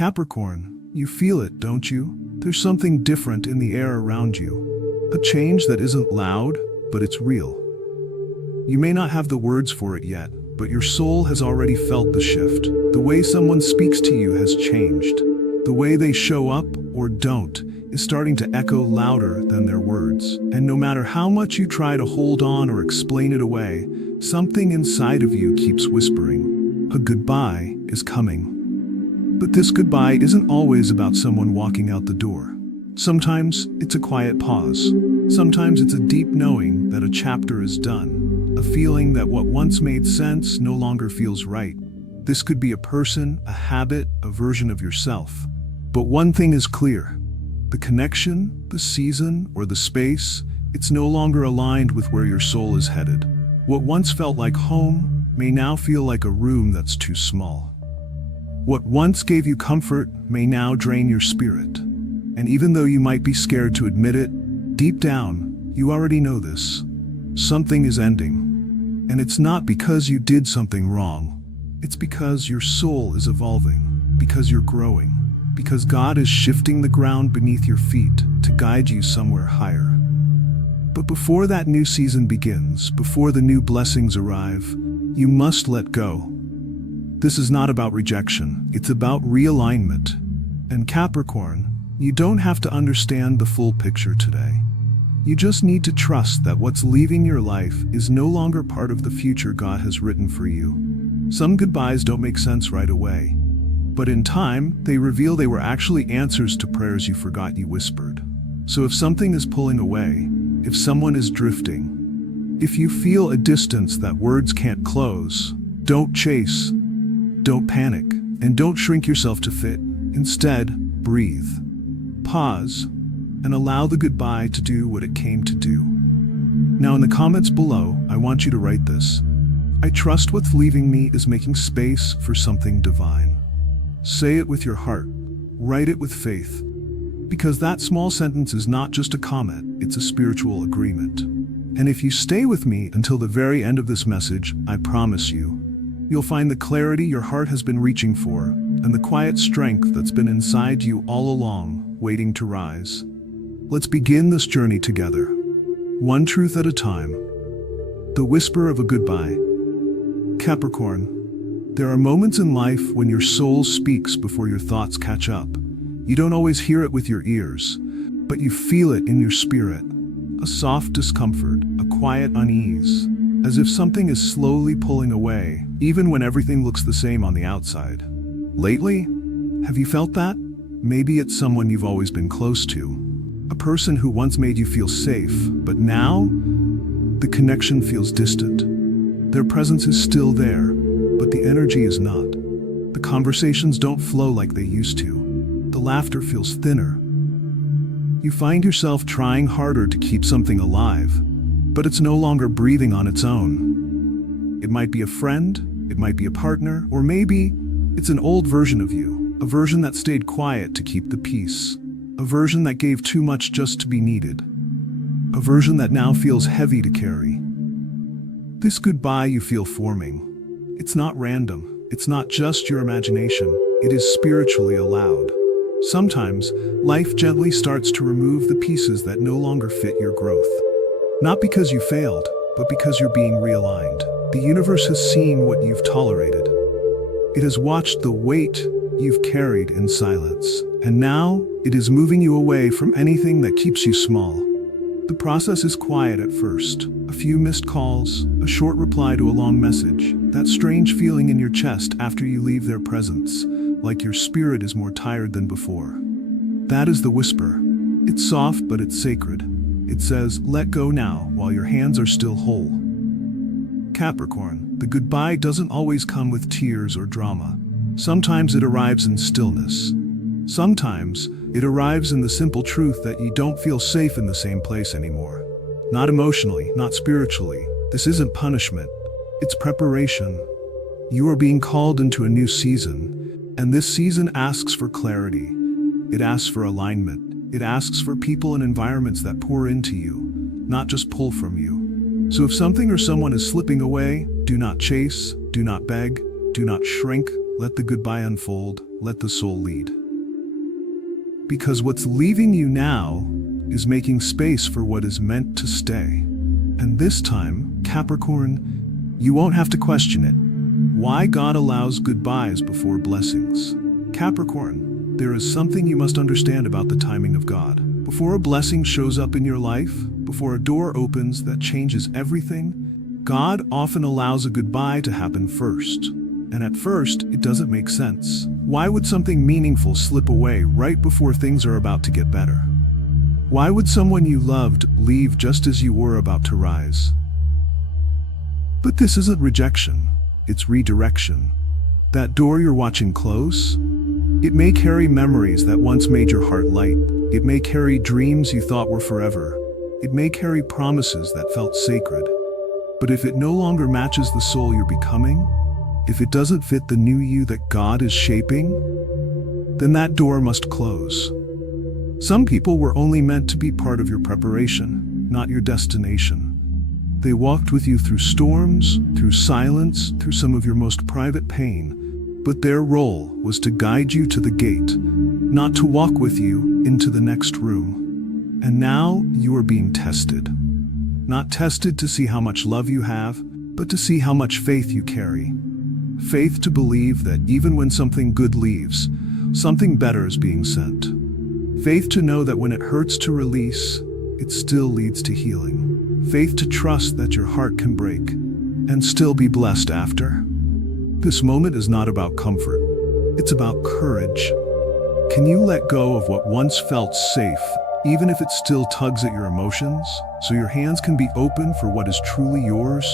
Capricorn, you feel it, don't you? There's something different in the air around you. A change that isn't loud, but it's real. You may not have the words for it yet, but your soul has already felt the shift. The way someone speaks to you has changed. The way they show up, or don't, is starting to echo louder than their words. And no matter how much you try to hold on or explain it away, something inside of you keeps whispering, a goodbye is coming. But this goodbye isn't always about someone walking out the door. Sometimes it's a quiet pause. Sometimes it's a deep knowing that a chapter is done. A feeling that what once made sense no longer feels right. This could be a person, a habit, a version of yourself. But one thing is clear. The connection, the season, or the space, it's no longer aligned with where your soul is headed. What once felt like home may now feel like a room that's too small. What once gave you comfort may now drain your spirit. And even though you might be scared to admit it, deep down, you already know this. Something is ending. And it's not because you did something wrong. It's because your soul is evolving, because you're growing, because God is shifting the ground beneath your feet to guide you somewhere higher. But before that new season begins, before the new blessings arrive, you must let go. This is not about rejection, it's about realignment. And Capricorn, you don't have to understand the full picture today. You just need to trust that what's leaving your life is no longer part of the future God has written for you. Some goodbyes don't make sense right away, but in time, they reveal they were actually answers to prayers you forgot you whispered. So if something is pulling away, if someone is drifting, if you feel a distance that words can't close, don't chase. Don't panic, and don't shrink yourself to fit. Instead, breathe. Pause, and allow the goodbye to do what it came to do. Now in the comments below, I want you to write this. I trust what's leaving me is making space for something divine. Say it with your heart. Write it with faith. Because that small sentence is not just a comment, it's a spiritual agreement. And if you stay with me until the very end of this message, I promise you'll find the clarity your heart has been reaching for, and the quiet strength that's been inside you all along, waiting to rise. Let's begin this journey together, one truth at a time. The whisper of a goodbye. Capricorn, there are moments in life when your soul speaks before your thoughts catch up. You don't always hear it with your ears, but you feel it in your spirit. A soft discomfort, a quiet unease, as if something is slowly pulling away, even when everything looks the same on the outside. Lately, have you felt that? Maybe it's someone you've always been close to. A person who once made you feel safe, but now, the connection feels distant. Their presence is still there, but the energy is not. The conversations don't flow like they used to. The laughter feels thinner. You find yourself trying harder to keep something alive, but it's no longer breathing on its own. It might be a friend, it might be a partner, or maybe it's an old version of you, a version that stayed quiet to keep the peace, a version that gave too much just to be needed, a version that now feels heavy to carry. This goodbye you feel forming, it's not random, it's not just your imagination, it is spiritually allowed. Sometimes, life gently starts to remove the pieces that no longer fit your growth. Not because you failed, but because you're being realigned. The universe has seen what you've tolerated. It has watched the weight you've carried in silence. And now, it is moving you away from anything that keeps you small. The process is quiet at first. A few missed calls, a short reply to a long message, that strange feeling in your chest after you leave their presence, like your spirit is more tired than before. That is the whisper. It's soft, but it's sacred. It says, let go now while your hands are still whole. Capricorn, the goodbye doesn't always come with tears or drama. Sometimes it arrives in stillness. Sometimes it arrives in the simple truth that you don't feel safe in the same place anymore. Not emotionally, not spiritually. This isn't punishment. It's preparation. You are being called into a new season, and this season asks for clarity. It asks for alignment. It asks for people and environments that pour into you, not just pull from you. So if something or someone is slipping away, do not chase, do not beg, do not shrink, let the goodbye unfold. let the soul lead. Because what's leaving you now is making space for what is meant to stay. And this time, Capricorn, you won't have to question it. Why God allows goodbyes before blessings. Capricorn, there is something you must understand about the timing of God. Before a blessing shows up in your life, before a door opens that changes everything, God often allows a goodbye to happen first. And at first, it doesn't make sense. Why would something meaningful slip away right before things are about to get better? Why would someone you loved leave just as you were about to rise? But this isn't rejection, it's redirection. That door you're watching close? It may carry memories that once made your heart light. It may carry dreams you thought were forever. It may carry promises that felt sacred. But if it no longer matches the soul you're becoming, if it doesn't fit the new you that God is shaping, then that door must close. Some people were only meant to be part of your preparation, not your destination. They walked with you through storms, through silence, through some of your most private pain, but their role was to guide you to the gate, not to walk with you into the next room. And now you are being tested. Not tested to see how much love you have, but to see how much faith you carry. Faith to believe that even when something good leaves, something better is being sent. Faith to know that when it hurts to release, it still leads to healing. Faith to trust that your heart can break and still be blessed after. This moment is not about comfort. It's about courage. Can you let go of what once felt safe, even if it still tugs at your emotions, so your hands can be open for what is truly yours?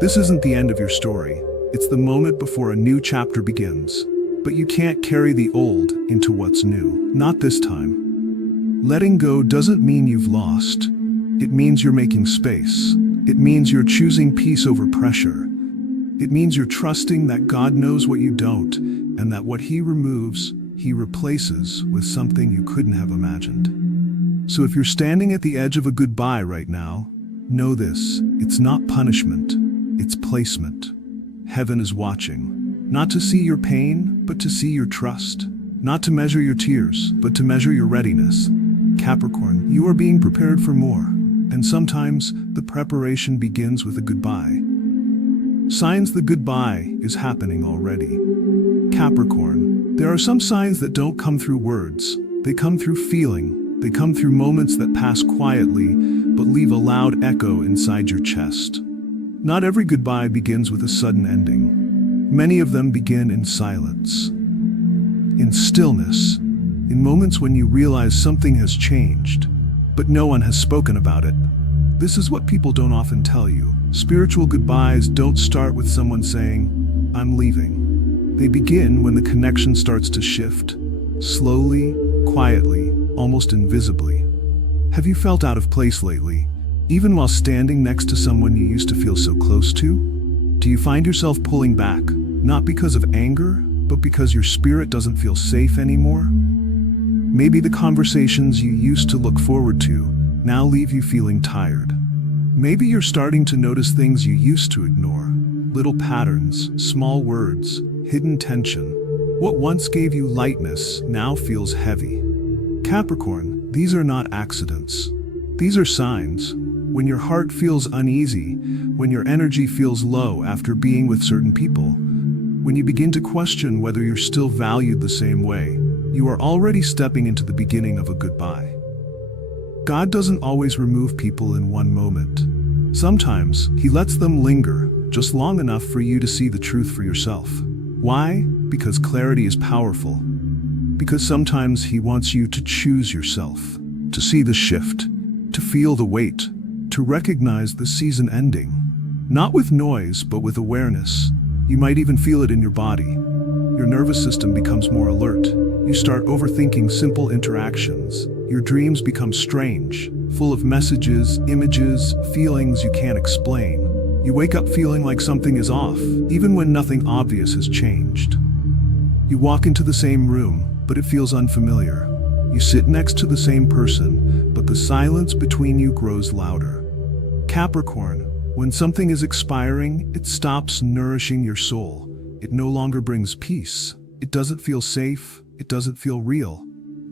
This isn't the end of your story. It's the moment before a new chapter begins. But you can't carry the old into what's new. Not this time. Letting go doesn't mean you've lost. It means you're making space. It means you're choosing peace over pressure. It means you're trusting that God knows what you don't, and that what He removes, He replaces with something you couldn't have imagined. So if you're standing at the edge of a goodbye right now, know this: it's not punishment, it's placement. Heaven is watching. Not to see your pain, but to see your trust. Not to measure your tears, but to measure your readiness. Capricorn, you are being prepared for more. And sometimes, the preparation begins with a goodbye. Signs the goodbye is happening already. Capricorn, there are some signs that don't come through words. They come through feeling. They come through moments that pass quietly, but leave a loud echo inside your chest. Not every goodbye begins with a sudden ending. Many of them begin in silence, in stillness, in moments when you realize something has changed, but no one has spoken about it. This is what people don't often tell you. Spiritual goodbyes don't start with someone saying, "I'm leaving." They begin when the connection starts to shift, slowly, quietly, almost invisibly. Have you felt out of place lately, even while standing next to someone you used to feel so close to? Do you find yourself pulling back, not because of anger, but because your spirit doesn't feel safe anymore? Maybe the conversations you used to look forward to now leave you feeling tired. Maybe you're starting to notice things you used to ignore, little patterns, small words, hidden tension. What once gave you lightness now feels heavy. Capricorn, these are not accidents. These are signs. When your heart feels uneasy, when your energy feels low after being with certain people, when you begin to question whether you're still valued the same way, you are already stepping into the beginning of a goodbye. God doesn't always remove people in one moment. Sometimes He lets them linger just long enough for you to see the truth for yourself. Why? Because clarity is powerful. Because sometimes He wants you to choose yourself, to see the shift, to feel the weight, to recognize the season ending. Not with noise, but with awareness. You might even feel it in your body. Your nervous system becomes more alert. You start overthinking simple interactions. Your dreams become strange, full of messages, images, feelings you can't explain. You wake up feeling like something is off, even when nothing obvious has changed. You walk into the same room, but it feels unfamiliar. You sit next to the same person, but the silence between you grows louder. Capricorn, when something is expiring, it stops nourishing your soul. It no longer brings peace. It doesn't feel safe. It doesn't feel real.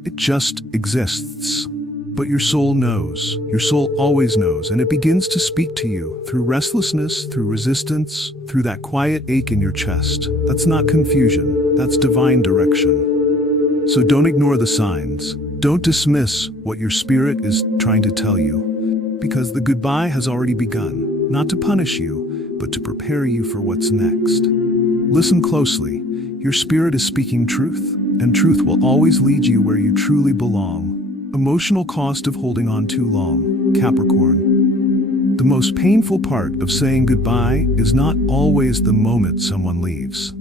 It just exists. But your soul knows. Your soul always knows, and it begins to speak to you through restlessness, through resistance, through that quiet ache in your chest. That's not confusion. That's divine direction. So don't ignore the signs. Don't dismiss what your spirit is trying to tell you, because the goodbye has already begun, not to punish you, but to prepare you for what's next. Listen closely. Your spirit is speaking truth, and truth will always lead you where you truly belong. Emotional cost of holding on too long, Capricorn. The most painful part of saying goodbye is not always the moment someone leaves.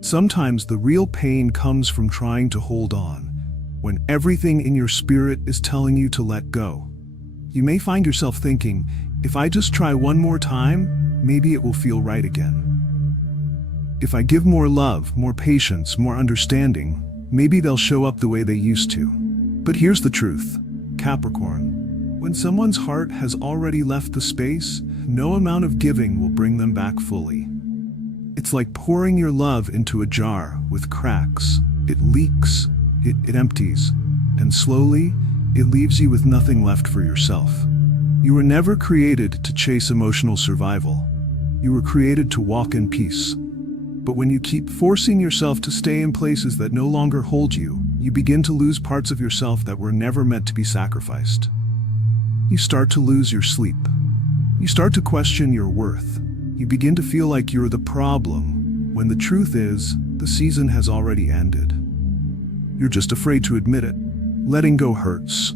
Sometimes the real pain comes from trying to hold on, when everything in your spirit is telling you to let go. You may find yourself thinking, if I just try one more time, maybe it will feel right again. If I give more love, more patience, more understanding, maybe they'll show up the way they used to. But here's the truth, Capricorn. When someone's heart has already left the space, no amount of giving will bring them back fully. It's like pouring your love into a jar with cracks. It leaks, it empties, and slowly, it leaves you with nothing left for yourself. You were never created to chase emotional survival. You were created to walk in peace. But when you keep forcing yourself to stay in places that no longer hold you, you begin to lose parts of yourself that were never meant to be sacrificed. You start to lose your sleep. You start to question your worth. You begin to feel like you're the problem, when the truth is, the season has already ended. You're just afraid to admit it. Letting go hurts.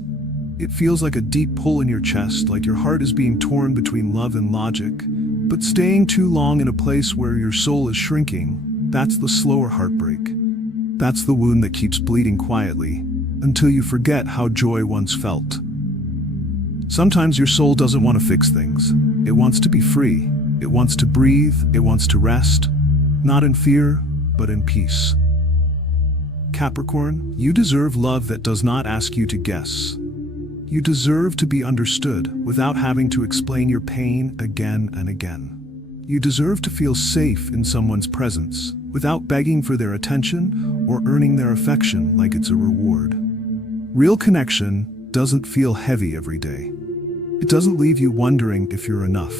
It feels like a deep pull in your chest, like your heart is being torn between love and logic. But staying too long in a place where your soul is shrinking, that's the slower heartbreak. That's the wound that keeps bleeding quietly, until you forget how joy once felt. Sometimes your soul doesn't want to fix things. It wants to be free. It wants to breathe. It wants to rest. Not in fear, but in peace. Capricorn, you deserve love that does not ask you to guess. You deserve to be understood without having to explain your pain again and again. You deserve to feel safe in someone's presence without begging for their attention or earning their affection like it's a reward. Real connection doesn't feel heavy every day. It doesn't leave you wondering if you're enough.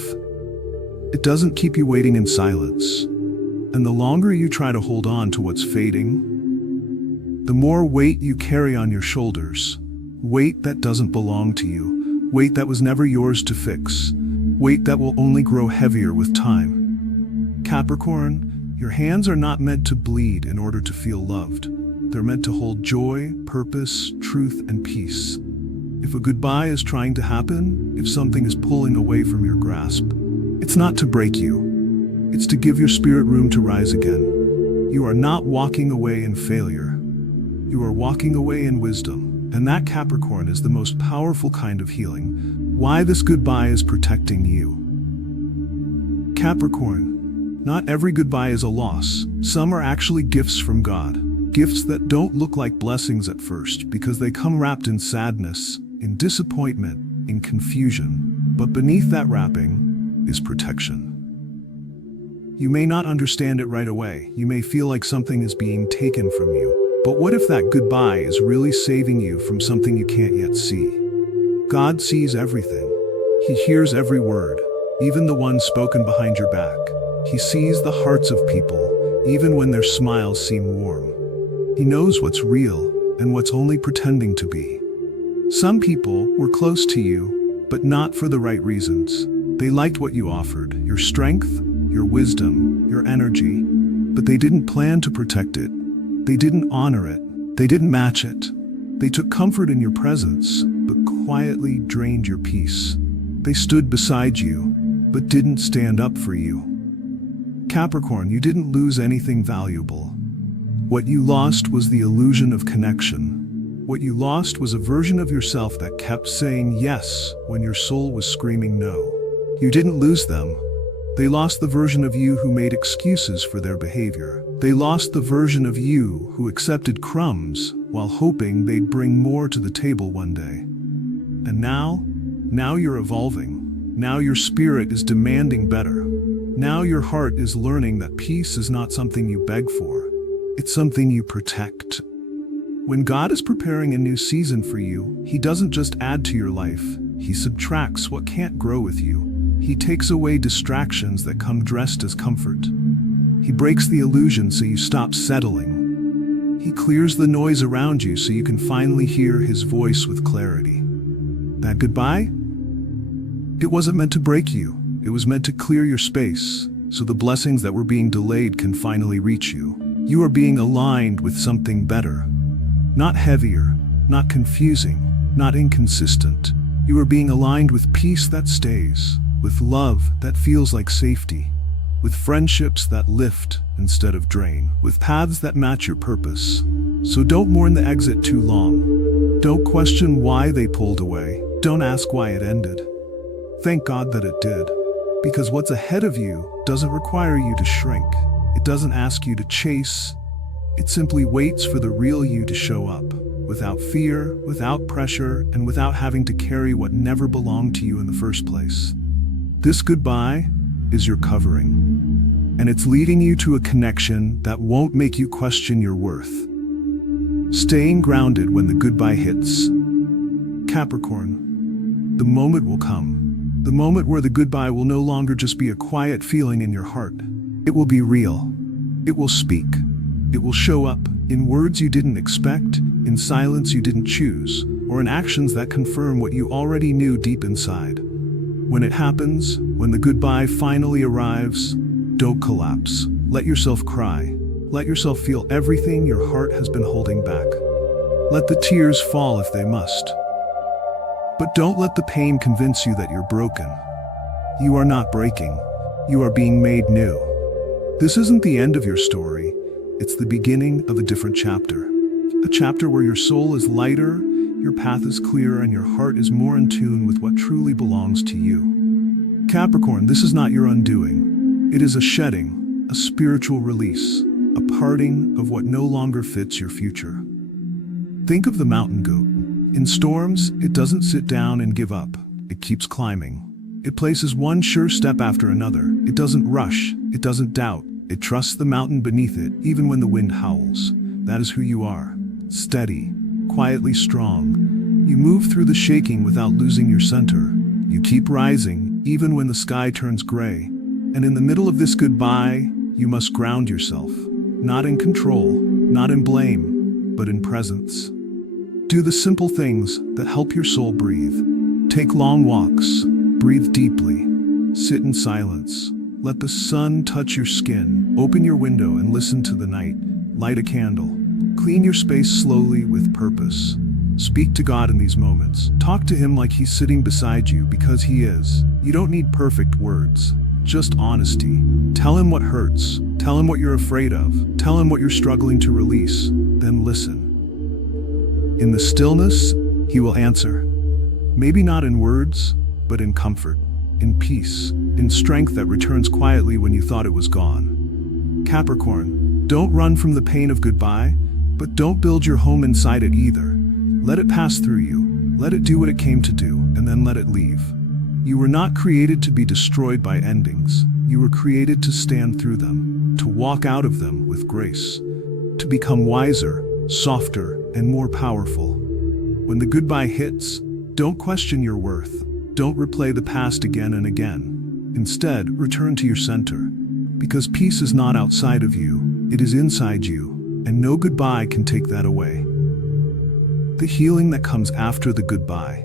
It doesn't keep you waiting in silence. And the longer you try to hold on to what's fading, the more weight you carry on your shoulders. Weight that doesn't belong to you. Weight that was never yours to fix. Weight that will only grow heavier with time. Capricorn, your hands are not meant to bleed in order to feel loved. They're meant to hold joy, purpose, truth, and peace. If a goodbye is trying to happen, if something is pulling away from your grasp, it's not to break you. It's to give your spirit room to rise again. You are not walking away in failure. You are walking away in wisdom. And that, Capricorn, is the most powerful kind of healing. Why this goodbye is protecting you. Capricorn, not every goodbye is a loss. Some are actually gifts from God. Gifts that don't look like blessings at first because they come wrapped in sadness, in disappointment, in confusion. But beneath that wrapping is protection. You may not understand it right away. You may feel like something is being taken from you. But what if that goodbye is really saving you from something you can't yet see? God sees everything. He hears every word, even the ones spoken behind your back. He sees the hearts of people, even when their smiles seem warm. He knows what's real and what's only pretending to be. Some people were close to you, but not for the right reasons. They liked what you offered, your strength, your wisdom, your energy, but they didn't plan to protect it. They didn't honor it. They didn't match it. They took comfort in your presence, but quietly drained your peace. They stood beside you, but didn't stand up for you. Capricorn, you didn't lose anything valuable. What you lost was the illusion of connection. What you lost was a version of yourself that kept saying yes when your soul was screaming no. You didn't lose them. They lost the version of you who made excuses for their behavior. They lost the version of you who accepted crumbs while hoping they'd bring more to the table one day. And now you're evolving. Now your spirit is demanding better. Now your heart is learning that peace is not something you beg for. It's something you protect. When God is preparing a new season for you, He doesn't just add to your life, He subtracts what can't grow with you. He takes away distractions that come dressed as comfort. He breaks the illusion so you stop settling. He clears the noise around you so you can finally hear His voice with clarity. That goodbye? It wasn't meant to break you. It was meant to clear your space, so the blessings that were being delayed can finally reach you. You are being aligned with something better. Not heavier, not confusing, not inconsistent. You are being aligned with peace that stays, with love that feels like safety, with friendships that lift instead of drain, with paths that match your purpose. So don't mourn the exit too long. Don't question why they pulled away. Don't ask why it ended. Thank God that it did. Because what's ahead of you doesn't require you to shrink. It doesn't ask you to chase. It simply waits for the real you to show up, without fear, without pressure, and without having to carry what never belonged to you in the first place. This goodbye is your covering, and it's leading you to a connection that won't make you question your worth. Staying grounded when the goodbye hits. Capricorn, the moment will come. The moment where the goodbye will no longer just be a quiet feeling in your heart. It will be real. It will speak. It will show up in words you didn't expect, in silence you didn't choose, or in actions that confirm what you already knew deep inside. When it happens, when the goodbye finally arrives, don't collapse. Let yourself cry. Let yourself feel everything your heart has been holding back. Let the tears fall if they must. But don't let the pain convince you that you're broken. You are not breaking. You are being made new. This isn't the end of your story. It's the beginning of a different chapter. A chapter where your soul is lighter, your path is clearer, and your heart is more in tune with what truly belongs to you. Capricorn, this is not your undoing. It is a shedding, a spiritual release, a parting of what no longer fits your future. Think of the mountain goat. In storms, it doesn't sit down and give up. It keeps climbing. It places one sure step after another. It doesn't rush. It doesn't doubt. It trusts the mountain beneath it, even when the wind howls. That is who you are. Steady, quietly strong. You move through the shaking without losing your center. You keep rising, even when the sky turns gray. And in the middle of this goodbye, you must ground yourself. Not in control, not in blame, but in presence. Do the simple things that help your soul breathe. Take long walks. Breathe deeply. Sit in silence. Let the sun touch your skin. Open your window and listen to the night. Light a candle. Clean your space slowly with purpose. Speak to God in these moments. Talk to Him like He's sitting beside you, because He is. You don't need perfect words, just honesty. Tell Him what hurts. Tell Him what you're afraid of. Tell Him what you're struggling to release. Then listen. In the stillness, He will answer. Maybe not in words, but in comfort, in peace, in strength that returns quietly when you thought it was gone. Capricorn, don't run from the pain of goodbye, but don't build your home inside it either. Let it pass through you. Let it do what it came to do, and then let it leave. You were not created to be destroyed by endings. You were created to stand through them, to walk out of them with grace, to become wiser, softer, and more powerful. When the goodbye hits, don't question your worth. Don't replay the past again and again. Instead, return to your center. Because peace is not outside of you, it is inside you, and no goodbye can take that away. The healing that comes after the goodbye.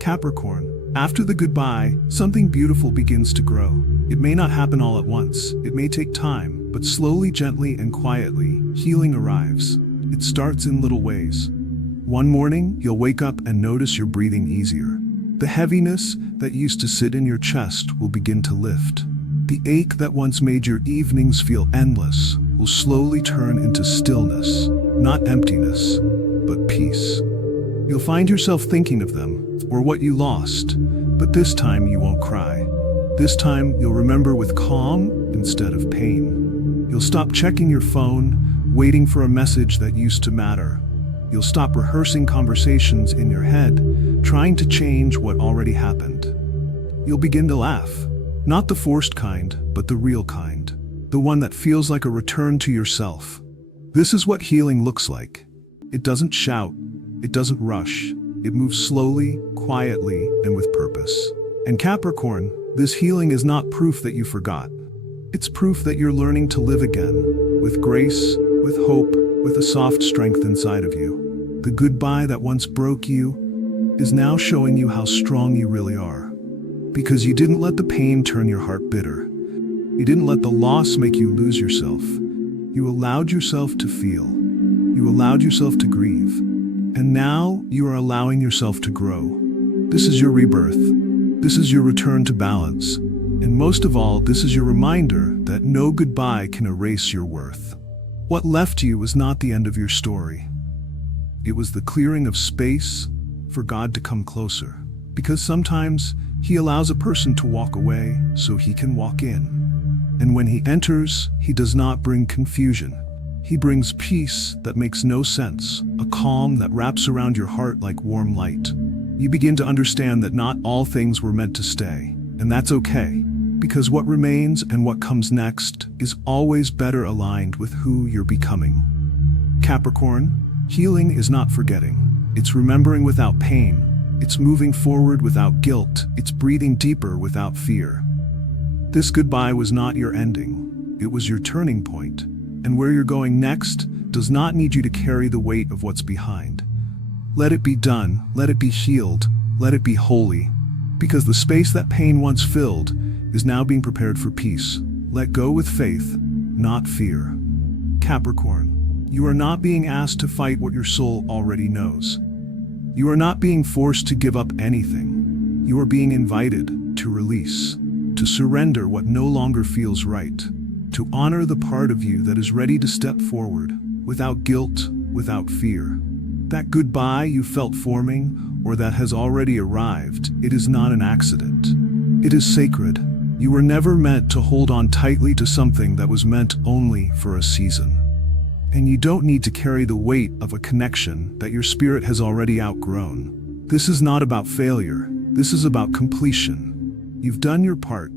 Capricorn, after the goodbye, something beautiful begins to grow. It may not happen all at once. It may take time, but slowly, gently, and quietly, healing arrives. It starts in little ways. One morning, you'll wake up and notice you're breathing easier. The heaviness that used to sit in your chest will begin to lift. The ache that once made your evenings feel endless will slowly turn into stillness, not emptiness, but peace. You'll find yourself thinking of them, or what you lost, but this time you won't cry. This time you'll remember with calm instead of pain. You'll stop checking your phone, waiting for a message that used to matter. You'll stop rehearsing conversations in your head, trying to change what already happened. You'll begin to laugh. Not the forced kind, but the real kind. The one that feels like a return to yourself. This is what healing looks like. It doesn't shout, it doesn't rush, it moves slowly, quietly, and with purpose. And Capricorn, this healing is not proof that you forgot. It's proof that you're learning to live again, with grace, with hope, with a soft strength inside of you. The goodbye that once broke you is now showing you how strong you really are. Because you didn't let the pain turn your heart bitter. You didn't let the loss make you lose yourself. You allowed yourself to feel. You allowed yourself to grieve. And now you are allowing yourself to grow. This is your rebirth. This is your return to balance. And most of all, this is your reminder that no goodbye can erase your worth. What left you was not the end of your story. It was the clearing of space for God to come closer. Because sometimes He allows a person to walk away so He can walk in. And when He enters, He does not bring confusion. He brings peace that makes no sense, a calm that wraps around your heart like warm light. You begin to understand that not all things were meant to stay, and that's okay, because what remains and what comes next is always better aligned with who you're becoming. Capricorn, healing is not forgetting. It's remembering without pain. It's moving forward without guilt. It's breathing deeper without fear. This goodbye was not your ending. It was your turning point. And where you're going next does not need you to carry the weight of what's behind. Let it be done, let it be healed, let it be holy. Because the space that pain once filled is now being prepared for peace. Let go with faith, not fear. Capricorn, you are not being asked to fight what your soul already knows. You are not being forced to give up anything. You are being invited to release, to surrender what no longer feels right, to honor the part of you that is ready to step forward, without guilt, without fear. That goodbye you felt forming, or that has already arrived, it is not an accident. It is sacred. You were never meant to hold on tightly to something that was meant only for a season. And you don't need to carry the weight of a connection that your spirit has already outgrown. This is not about failure. This is about completion. You've done your part.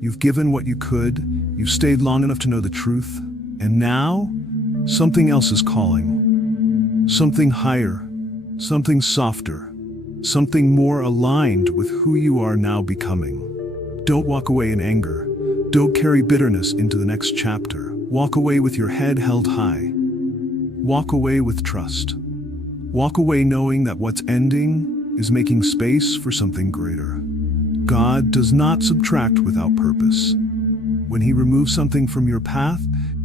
You've given what you could. You've stayed long enough to know the truth. And now, something else is calling. Something higher, something softer, something more aligned with who you are now becoming. Don't walk away in anger. Don't carry bitterness into the next chapter. Walk away with your head held high. Walk away with trust. Walk away knowing that what's ending is making space for something greater. God does not subtract without purpose. When He removes something from your path,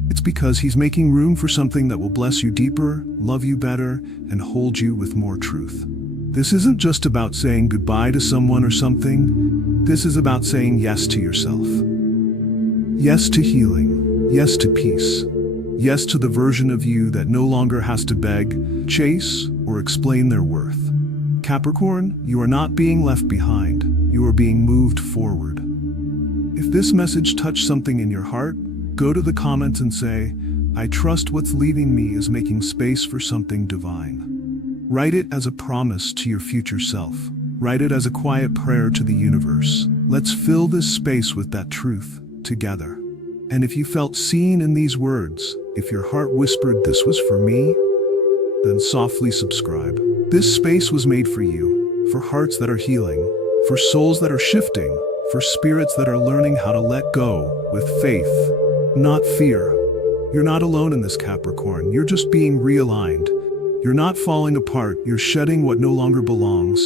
it's because He's making room for something that will bless you deeper, love you better, and hold you with more truth. This isn't just about saying goodbye to someone or something. This is about saying yes to yourself. Yes to healing. Yes to peace. Yes to the version of you that no longer has to beg, chase, or explain their worth. Capricorn, you are not being left behind. You are being moved forward. If this message touched something in your heart, go to the comments and say, I trust what's leaving me is making space for something divine. Write it as a promise to your future self. Write it as a quiet prayer to the universe. Let's fill this space with that truth together. And if you felt seen in these words, if your heart whispered this was for me, then softly subscribe. This space was made for you, for hearts that are healing, for souls that are shifting, for spirits that are learning how to let go with faith, not fear. You're not alone in this, Capricorn. You're just being realigned. You're not falling apart. You're shedding what no longer belongs.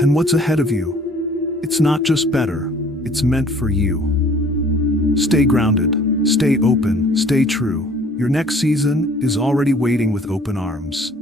And what's ahead of you? It's not just better. It's meant for you. Stay grounded. Stay open. Stay true. Your next season is already waiting with open arms.